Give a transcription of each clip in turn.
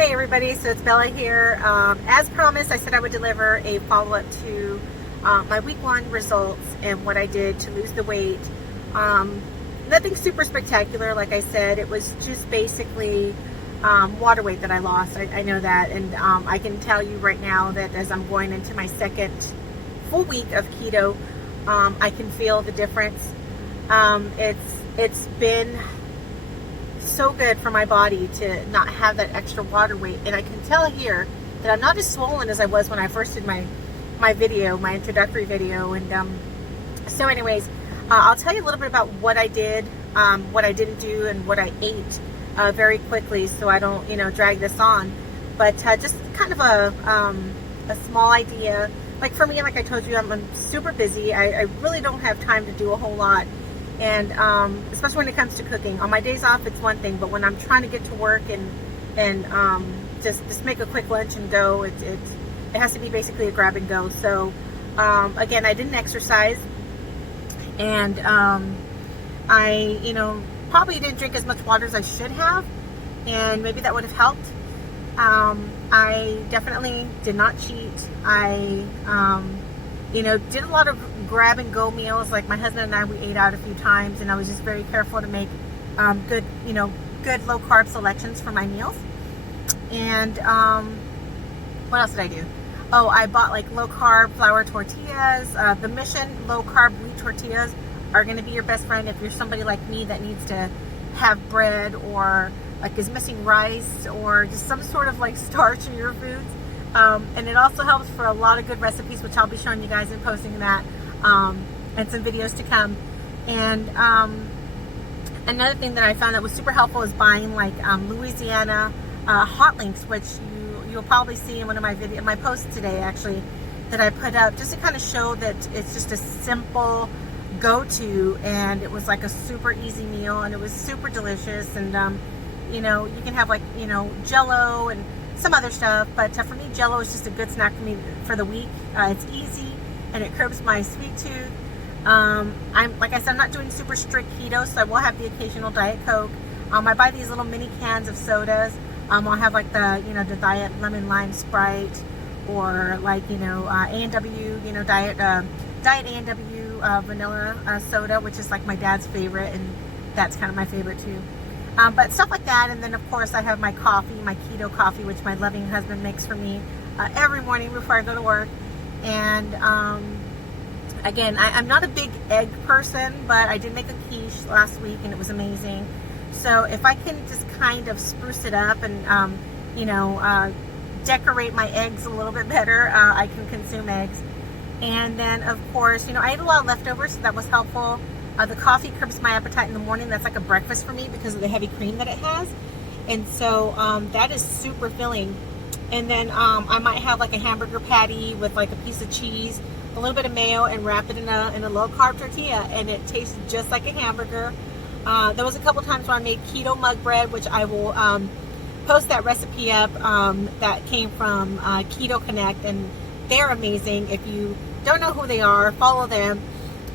Hey everybody, so it's Bella here. As promised, I said I would deliver a follow-up to my week 1 results and what I did to lose the weight. Nothing super spectacular, like I said. It was just basically water weight that I lost. I know that, and I can tell you right now that as I'm going into my second full week of keto, I can feel the difference. It's been so good for my body to not have that extra water weight, and I can tell here that I'm not as swollen as I was when I first did my video, my introductory video. And so anyways, I'll tell you a little bit about what I did, what I didn't do, and what I ate very quickly, so I don't drag this on. But just kind of a small idea. Like for me, like I told you, I'm super busy. I really don't have time to do a whole lot. And especially when it comes to cooking. On my days off, it's one thing, but when I'm trying to get to work and just make a quick lunch and go, it has to be basically a grab and go. So again, I didn't exercise, and I probably didn't drink as much water as I should have, and maybe that would have helped. I definitely did not cheat. I did a lot of grab and go meals. Like my husband and I, we ate out a few times, and I was just very careful to make good low carb selections for my meals. And what else did I do? Oh, I bought like low carb flour tortillas. The Mission low carb wheat tortillas are going to be your best friend if you're somebody like me that needs to have bread, or like is missing rice, or just some sort of like starch in your foods. And it also helps for a lot of good recipes, which I'll be showing you guys and posting that, and some videos to come. And another thing that I found that was super helpful is buying like Louisiana hot links, which you'll probably see in one of my posts today, actually, that I put up, just to kind of show that it's just a simple go-to, and it was like a super easy meal, and it was super delicious. And you can have like Jello and some other stuff, but for me, Jello is just a good snack for me for the week. It's easy, and it curbs my sweet tooth. Like I said, I'm not doing super strict keto, so I will have the occasional Diet Coke. I buy these little mini cans of sodas. I'll have like the the Diet Lemon Lime Sprite, or like A&W, Diet A&W vanilla soda, which is like my dad's favorite, and that's kind of my favorite too. But stuff like that. And then of course I have my coffee, my keto coffee, which my loving husband makes for me every morning before I go to work. And again, I'm not a big egg person, but I did make a quiche last week, and it was amazing. So if I can just kind of spruce it up and decorate my eggs a little bit better, I can consume eggs. And then of course, I ate a lot of leftovers, so that was helpful. The coffee curbs my appetite in the morning. That's like a breakfast for me because of the heavy cream that it has. And so that is super filling. And then I might have like a hamburger patty with like a piece of cheese, a little bit of mayo, and wrap it in a low carb tortilla, and it tastes just like a hamburger. There was a couple times where I made keto mug bread, which I will post that recipe up, that came from Keto Connect, and they're amazing. If you don't know who they are, follow them.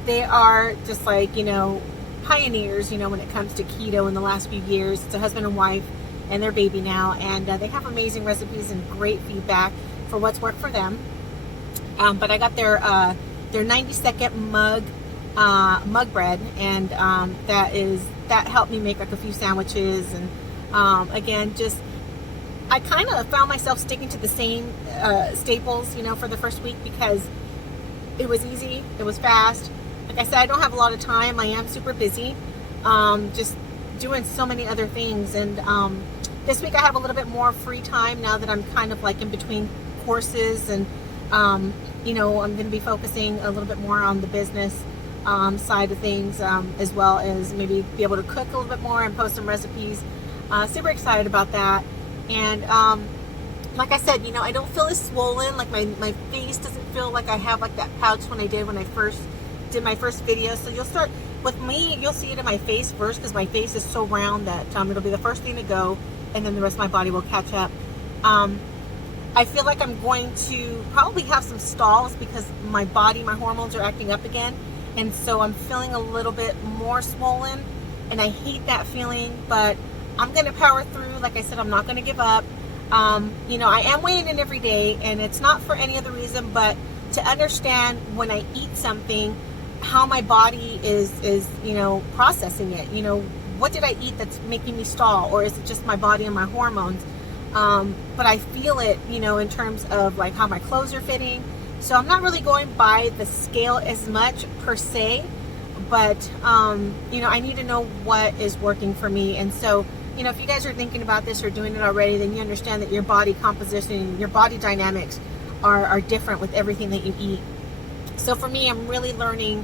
They are just like, pioneers, when it comes to keto in the last few years. It's a husband and wife and their baby now, and they have amazing recipes and great feedback for what's worked for them. But I got their 90-second mug bread, and that helped me make like a few sandwiches. And again, just I kind of found myself sticking to the same staples, for the first week, because it was easy, it was fast. Like I said, I don't have a lot of time. I am super busy, just doing so many other things. And this week I have a little bit more free time now that I'm kind of like in between courses, and I'm going to be focusing a little bit more on the business side of things, as well as maybe be able to cook a little bit more and post some recipes. Super excited about that. And like I said, I don't feel as swollen. Like my face doesn't feel like I have like that pouch when I first did my first video. So you'll start with me, you'll see it in my face first, because my face is so round that it'll be the first thing to go, and then the rest of my body will catch up. I feel like I'm going to probably have some stalls because my hormones are acting up again, and so I'm feeling a little bit more swollen, and I hate that feeling, but I'm going to power through. Like I said, I'm not going to give up. I am weighing in every day, and it's not for any other reason but to understand when I eat something, how my body is processing it. What did I eat that's making me stall, or is it just my body and my hormones? But I feel it, in terms of like how my clothes are fitting. So I'm not really going by the scale as much per se, but I need to know what is working for me. And so, if you guys are thinking about this or doing it already, then you understand that your body composition, your body dynamics are different with everything that you eat. So for me, I'm really learning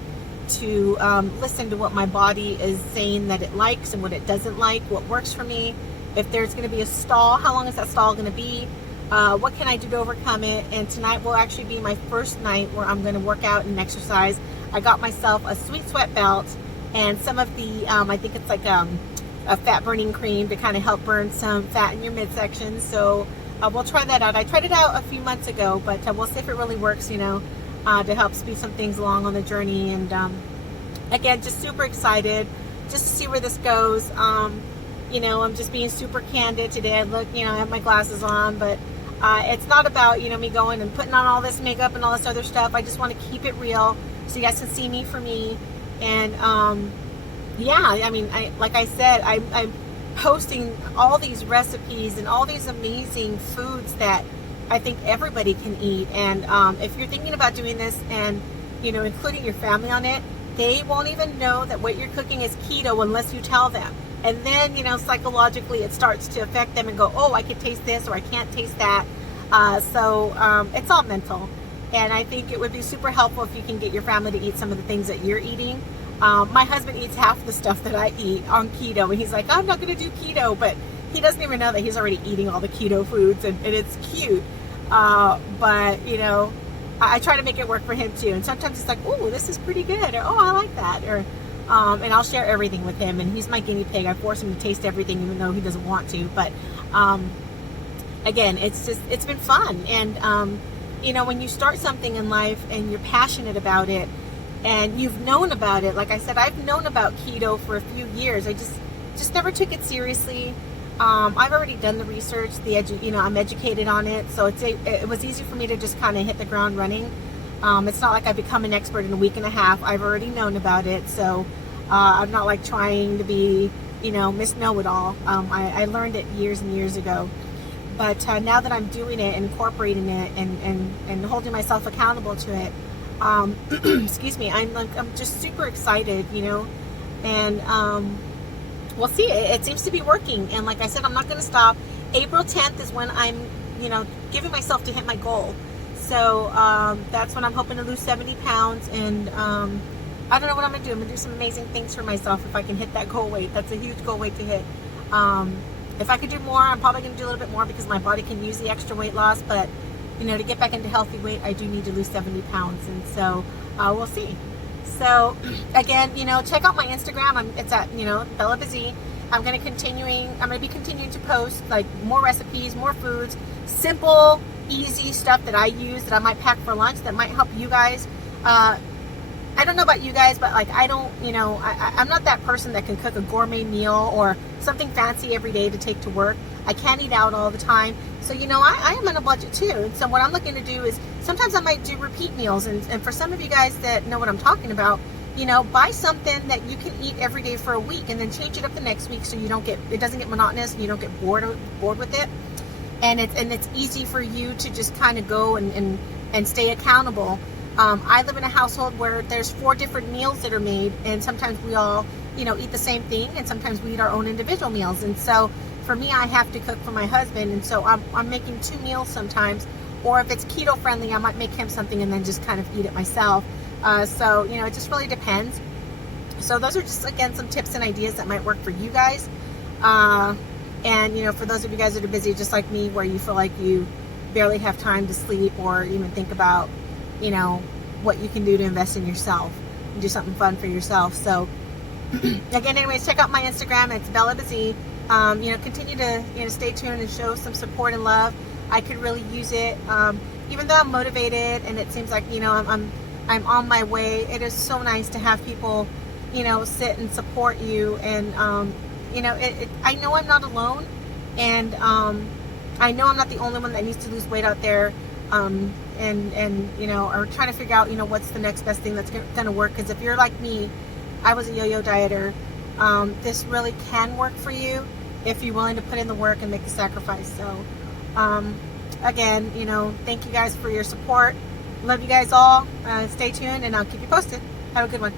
to listen to what my body is saying that it likes and what it doesn't like, what works for me. If there's going to be a stall, how long is that stall going to be? What can I do to overcome it? And tonight will actually be my first night where I'm going to work out and exercise. I got myself a Sweet Sweat belt and some of the, I think it's like a fat burning cream to kind of help burn some fat in your midsection. So we'll try that out. I tried it out a few months ago, but we'll see if it really works, to help speed some things along on the journey. And again, just super excited just to see where this goes. I'm just being super candid today. I look, I have my glasses on, but it's not about, me going and putting on all this makeup and all this other stuff. I just want to keep it real so you guys can see me for me. And like I said, I'm posting all these recipes and all these amazing foods that I think everybody can eat. And if you're thinking about doing this and, including your family on it, they won't even know that what you're cooking is keto unless you tell them. And then, psychologically it starts to affect them and go, oh, I can taste this or I can't taste that. So it's all mental. And I think it would be super helpful if you can get your family to eat some of the things that you're eating. My husband eats half the stuff that I eat on keto, and he's like, I'm not going to do keto, but he doesn't even know that he's already eating all the keto foods, and it's cute. But I try to make it work for him too. And sometimes it's like, oh, this is pretty good, or oh, I like that, or and I'll share everything with him, and he's my guinea pig. I force him to taste everything even though he doesn't want to. But again, it's been fun. And when you start something in life and you're passionate about it and you've known about it, like I said, I've known about keto for a few years. I just never took it seriously. I've already done the research, I'm educated on it, so it was easy for me to just kind of hit the ground running. It's not like I've become an expert in a week and a half. I've already known about it, so I'm not like trying to be, Miss Know-It-All. I learned it years and years ago. But now that I'm doing it, incorporating it, and holding myself accountable to it, excuse me, I'm just super excited, and we'll see. It seems to be working, and like I said, I'm not going to stop. April 10th is when I'm, giving myself to hit my goal. So that's when I'm hoping to lose 70 pounds, and I don't know what I'm going to do. I'm going to do some amazing things for myself if I can hit that goal weight. That's a huge goal weight to hit. If I could do more, I'm probably going to do a little bit more because my body can use the extra weight loss, but to get back into healthy weight, I do need to lose 70 pounds, and so we'll see. So again, check out my Instagram. It's at Bella Bazzi. I'm going to be continuing to post like more recipes, more foods, simple, easy stuff that I use that I might pack for lunch that might help you guys. I don't know about you guys, but like I don't, I'm not that person that can cook a gourmet meal or something fancy every day to take to work. I can't eat out all the time. So, I am on a budget too. And so what I'm looking to do is sometimes I might do repeat meals. And for some of you guys that know what I'm talking about, buy something that you can eat every day for a week and then change it up the next week so it doesn't get monotonous and you don't get bored with it. And it's easy for you to just kind of go and stay accountable. I live in a household where there's 4 different meals that are made, and sometimes we all, eat the same thing, and sometimes we eat our own individual meals. And so for me, I have to cook for my husband, and so I'm making 2 meals sometimes, or if it's keto friendly, I might make him something and then just kind of eat it myself. So, it just really depends. So those are just, again, some tips and ideas that might work for you guys. And, for those of you guys that are busy just like me, where you feel like you barely have time to sleep or even think about, what you can do to invest in yourself and do something fun for yourself. So again, anyways, check out my Instagram. It's Bella Bazzi. Continue to, stay tuned and show some support and love. I could really use it. Even though I'm motivated and it seems like, I'm on my way. It is so nice to have people, sit and support you. And, I know I'm not alone, and, I know I'm not the only one that needs to lose weight out there, and you know, are trying to figure out, you know, what's the next best thing that's going to work. Because if you're like me, I was a yo-yo dieter. This really can work for you if you're willing to put in the work and make the sacrifice. So again, you know, thank you guys for your support. Love you guys all. Stay tuned, and I'll keep you posted. Have a good one.